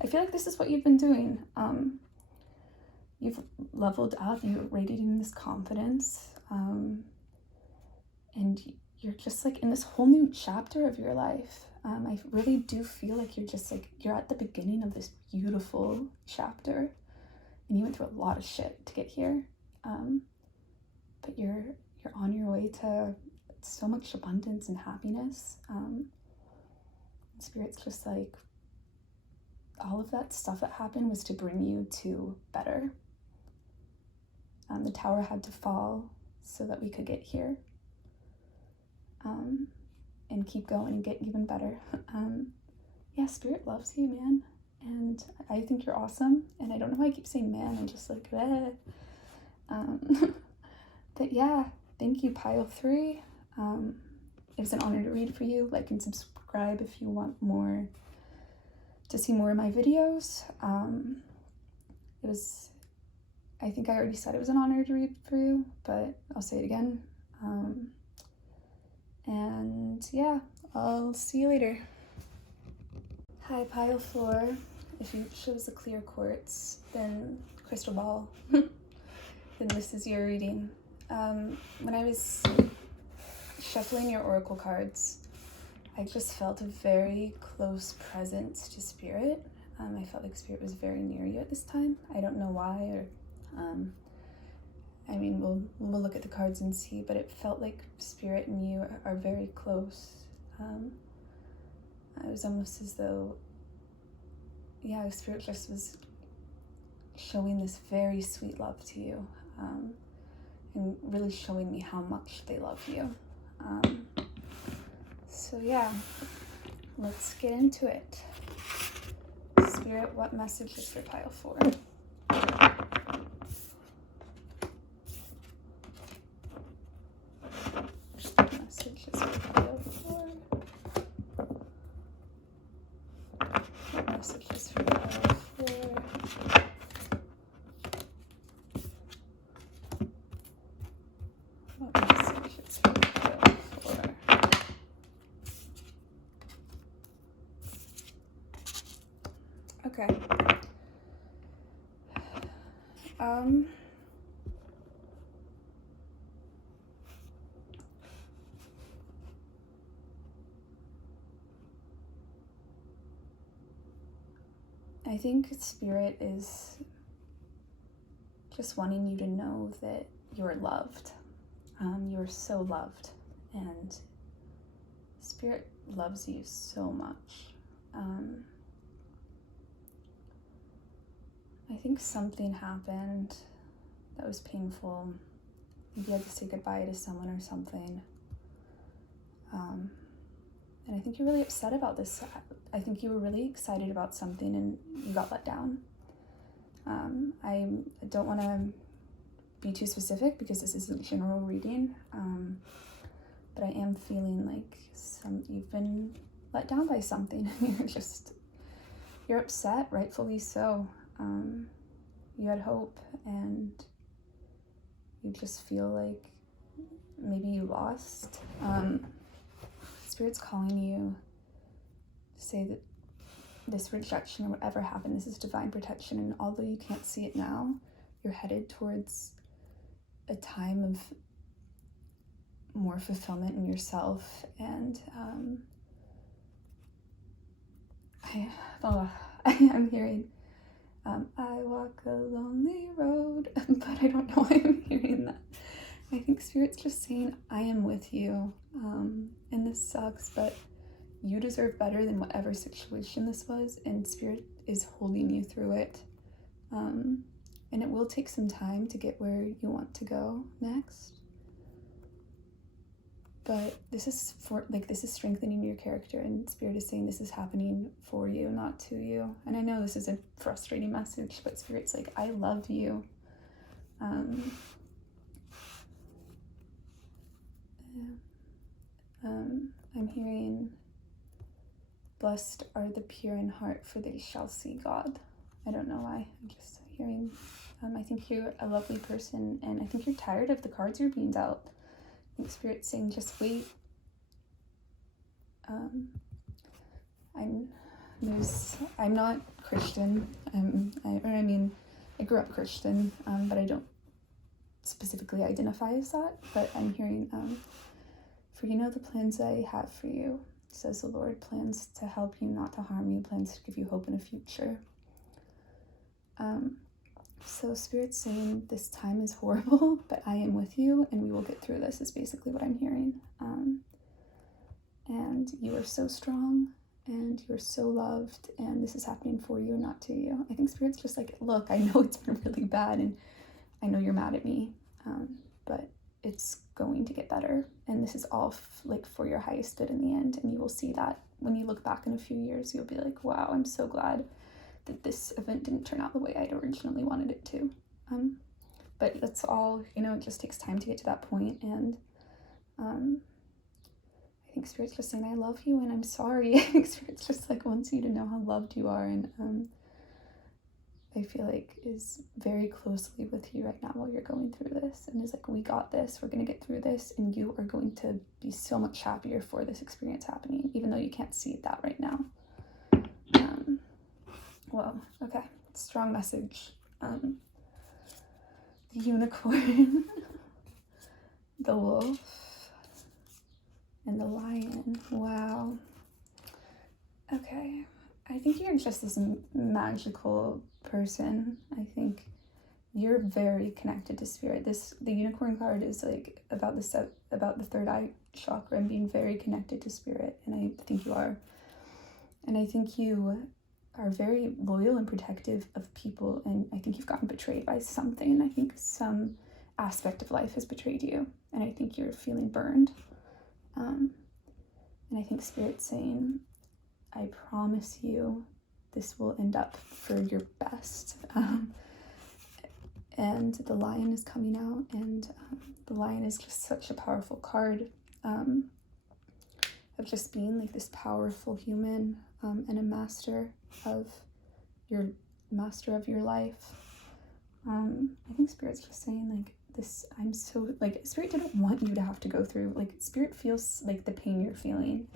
I feel like this is what you've been doing. You've leveled up, you're radiating this confidence, and you're just in this whole new chapter of your life. I really do feel like you're just you're at the beginning of this beautiful chapter, and you went through a lot of shit to get here. but you're on your way to so much abundance and happiness. Spirit's just like, all of that stuff that happened was to bring you to better. The tower had to fall so that we could get here, and keep going and get even better. Yeah, Spirit loves you, man, and I think you're awesome. And I don't know why I keep saying man. I'm just like, bleh. But yeah, thank you, Pile 3. It was an honor to read for you. Like and subscribe if you want more, to see more of my videos. I think I already said it was an honor to read for you, but I'll say it again. And yeah, I'll see you later. Hi, Pile 4. If you chose a clear quartz, then crystal ball, then this is your reading. When I was shuffling your oracle cards, I just felt a very close presence to Spirit. I felt like Spirit was very near you at this time. I don't know why, or I mean, we'll look at the cards and see, but it felt like Spirit and you are very close. It was almost as though, yeah, Spirit just was showing this very sweet love to you, and really showing me how much they love you. So yeah, let's get into it. Spirit, what message is for Pile 4? Messages for Pile 4. What messages for Pile 4? What messages for Pile 4? Okay. I think Spirit is just wanting you to know that you're loved. You're so loved, and Spirit loves you so much. I think something happened that was painful. Maybe you had to say goodbye to someone or something. And I think you're really upset about this. I think you were really excited about something and you got let down. I don't want to be too specific because this is a general reading, but I am feeling like you've been let down by something. You're upset, rightfully so. You had hope and you just feel like maybe you lost. Spirit's calling you to say that this rejection or whatever happened, this is divine protection, and although you can't see it now, you're headed towards a time of more fulfillment in yourself. And I'm hearing I walk a lonely road, but I don't know why I'm hearing that. I think Spirit's just saying, I am with you, and this sucks, but you deserve better than whatever situation this was, and Spirit is holding you through it. And it will take some time to get where you want to go next. But this is strengthening your character, and Spirit is saying this is happening for you, not to you. And I know this is a frustrating message, but Spirit's like, I love you. I'm hearing, blessed are the pure in heart, for they shall see God. I don't know why. I'm just hearing, I think you're a lovely person, and I think you're tired of the cards you're being dealt. I think Spirit's saying, just wait. I'm not Christian. I grew up Christian, but I don't specifically identify as that. But I'm hearing, for you know the plans I have for you, says the Lord, plans to help you, not to harm you, plans to give you hope in a future. So Spirit's saying this time is horrible, but I am with you and we will get through this is basically what I'm hearing. And you are so strong and you're so loved and this is happening for you and not to you. I think Spirit's just like, look, I know it's been really bad and I know you're mad at me, but it's going to get better. And this is all like for your highest good in the end. And you will see that when you look back in a few years, you'll be like, wow, I'm so glad that this event didn't turn out the way I'd originally wanted it to. But that's all, you know, it just takes time to get to that point. And I think Spirit's just saying, I love you and I'm sorry. I think Spirit's just like wants you to know how loved you are. And I feel like is very closely with you right now while you're going through this. And is like, we got this, we're going to get through this. And you are going to be so much happier for this experience happening, even though you can't see that right now. Well, okay, strong message. The unicorn, the wolf, and the lion. Wow. Okay, I think you're just this magical person. I think you're very connected to Spirit. The unicorn card is like about the third eye chakra and being very connected to Spirit, and I think you are. And I think you are very loyal and protective of people, and I think you've gotten betrayed by something. I think some aspect of life has betrayed you, and I think you're feeling burned. And I think Spirit's saying, I promise you this will end up for your best. And the lion is coming out, and the lion is just such a powerful card of just being like this powerful human and a master of your life. I think Spirit's just saying like this, I'm so like, Spirit didn't want you to have to go through, like Spirit feels like the pain you're feeling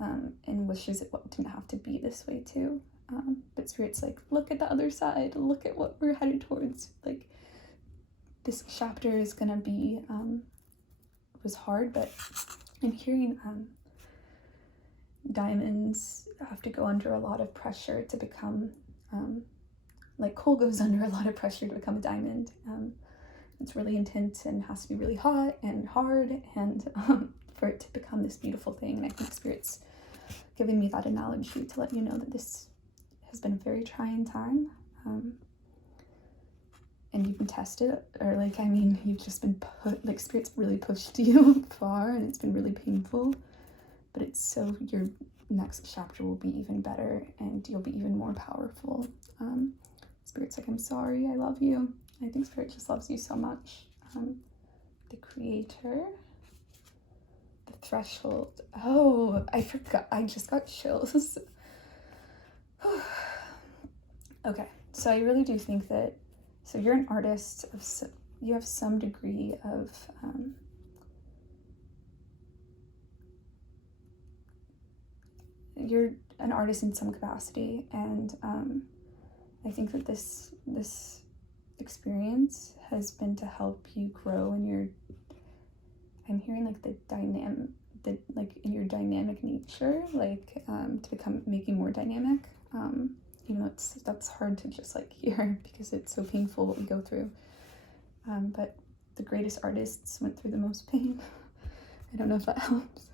and wishes it didn't have to be this way too. But Spirit's like, look at the other side, look at what we're headed towards. Like this chapter is gonna be was hard, but I'm hearing diamonds have to go under a lot of pressure to become like coal goes under a lot of pressure to become a diamond. It's really intense and has to be really hot and hard and for it to become this beautiful thing. And I think Spirit's giving me that analogy to let you know that this has been a very trying time, and you've been tested, or like, I mean, you've just been put, like Spirit's really pushed you far and it's been really painful, but it's so your next chapter will be even better and you'll be even more powerful. Spirit's like, I'm sorry, I love you. I think Spirit just loves you so much. The creator, the threshold. Oh, I forgot. I just got chills. Okay, so I really do think that, so you're an artist, you have some degree of you're an artist in some capacity, and I think that this experience has been to help you grow in your, I'm hearing like in your dynamic nature, like to become making more dynamic, even though that's hard to just like hear because it's so painful what we go through, but the greatest artists went through the most pain. I don't know if that helps.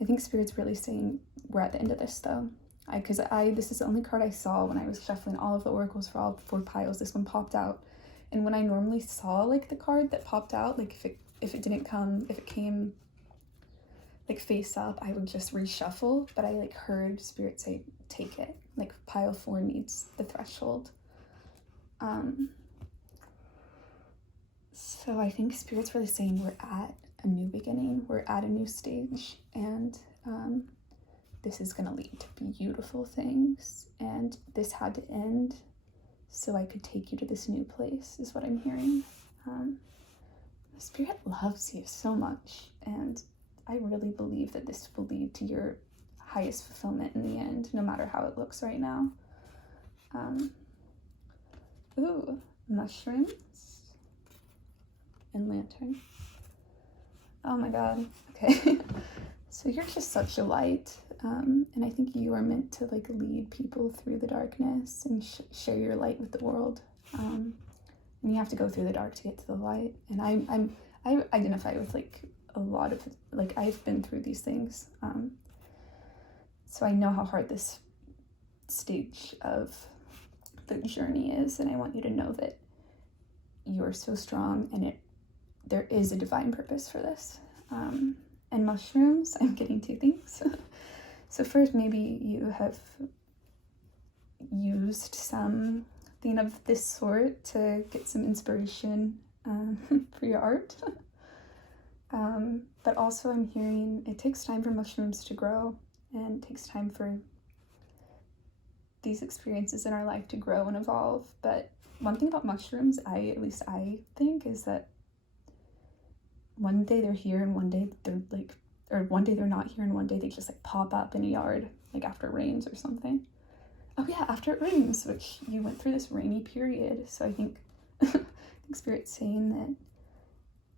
I think Spirit's really saying we're at the end of this though. Because this is the only card I saw when I was shuffling all of the oracles for all 4 piles. This one popped out, and when I normally saw like the card that popped out, like if it came like face up, I would just reshuffle. But I like heard Spirit say, take it. Like pile 4 needs the threshold. So I think Spirit's really saying we're at a new beginning. We're at a new stage, and this is going to lead to beautiful things, and this had to end so I could take you to this new place, is what I'm hearing. Spirit loves you so much, and I really believe that this will lead to your highest fulfillment in the end, no matter how it looks right now. Ooh, mushrooms and lantern. Oh my god, okay. So you're just such a light, and I think you are meant to like lead people through the darkness and share your light with the world. And you have to go through the dark to get to the light. And I identify with like a lot of, like, I've been through these things. So I know how hard this stage of the journey is, and I want you to know that you're so strong, and there is a divine purpose for this. And mushrooms, I'm getting two things. So first, maybe you have used something of this sort to get some inspiration for your art. But also I'm hearing it takes time for mushrooms to grow, and it takes time for these experiences in our life to grow and evolve. But one thing about mushrooms, at least I think, is that one day they're here and one day they're like, or one day they're not here and one day they just like pop up in a yard, like after it rains or something. Oh yeah, after it rains, which you went through this rainy period. So I think, Spirit's saying that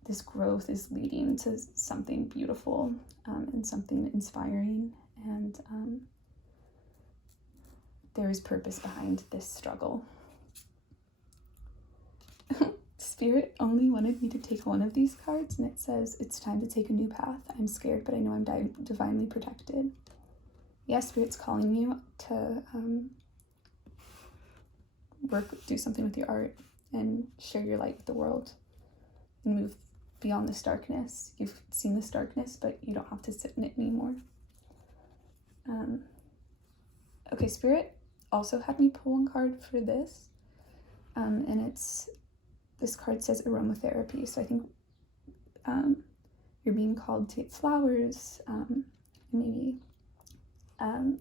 this growth is leading to something beautiful and something inspiring, and there is purpose behind this struggle. Spirit only wanted me to take one of these cards, and it says, "It's time to take a new path. I'm scared, but I know I'm divinely protected." Yes, Spirit's calling you to do something with your art and share your light with the world and move beyond this darkness. You've seen this darkness, but you don't have to sit in it anymore. Okay, Spirit also had me pull one card for this, and this card says aromatherapy. So I think you're being called to get flowers, maybe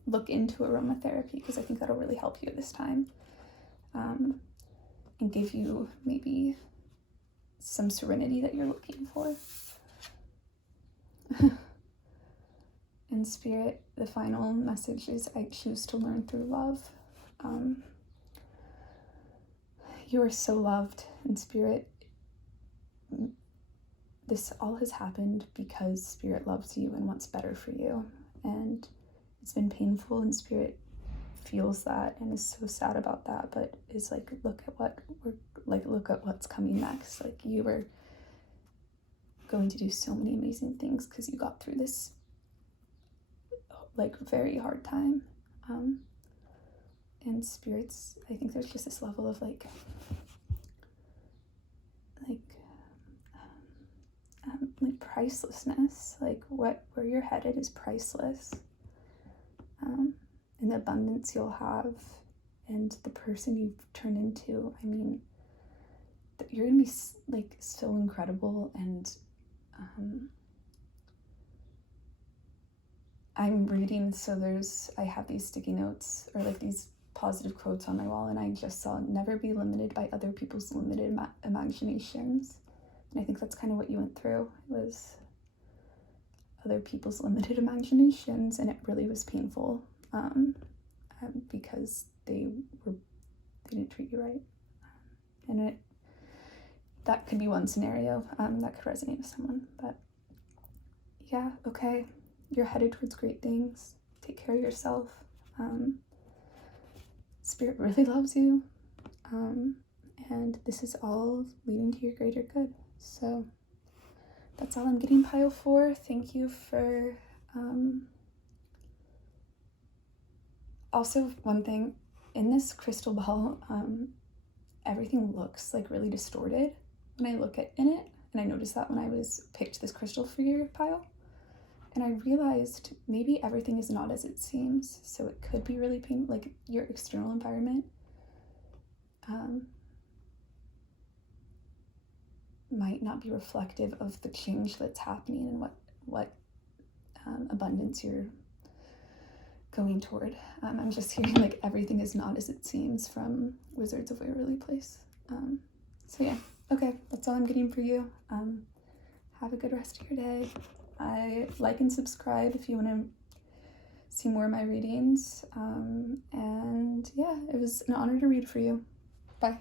look into aromatherapy, because I think that'll really help you this time, and give you maybe some serenity that you're looking for. In Spirit, the final message is, I choose to learn through love. You are so loved in Spirit. This all has happened because Spirit loves you and wants better for you. And it's been painful, and Spirit feels that and is so sad about that, but is like, look at what's coming next. Like, you were going to do so many amazing things because you got through this like very hard time. And Spirits, I think there's just this level of like pricelessness. Like, where you're headed is priceless. And the abundance you'll have, and the person you've turned into, I mean, you're gonna be like so incredible. And I'm reading, so I have these sticky notes, or like these positive quotes on my wall, and I just saw, "Never be limited by other people's limited imaginations." And I think that's kind of what you went through, was other people's limited imaginations, and it really was painful, because they didn't treat you right. And that could be one scenario that could resonate with someone. But yeah, okay, you're headed towards great things. Take care of yourself. Spirit really loves you, and this is all leading to your greater good. So that's all I'm getting, pile 4. Thank you for also, one thing, in this crystal ball, everything looks like really distorted when I look in it, and I noticed that when I picked this crystal for your pile. And I realized maybe everything is not as it seems, so it could be really painful. Like, your external environment might not be reflective of the change that's happening and what abundance you're going toward. I'm just hearing like everything is not as it seems from Wizards of Waverly Place. So yeah, okay, that's all I'm getting for you. Have a good rest of your day. Like and subscribe if you want to see more of my readings. And yeah, it was an honor to read for you. Bye.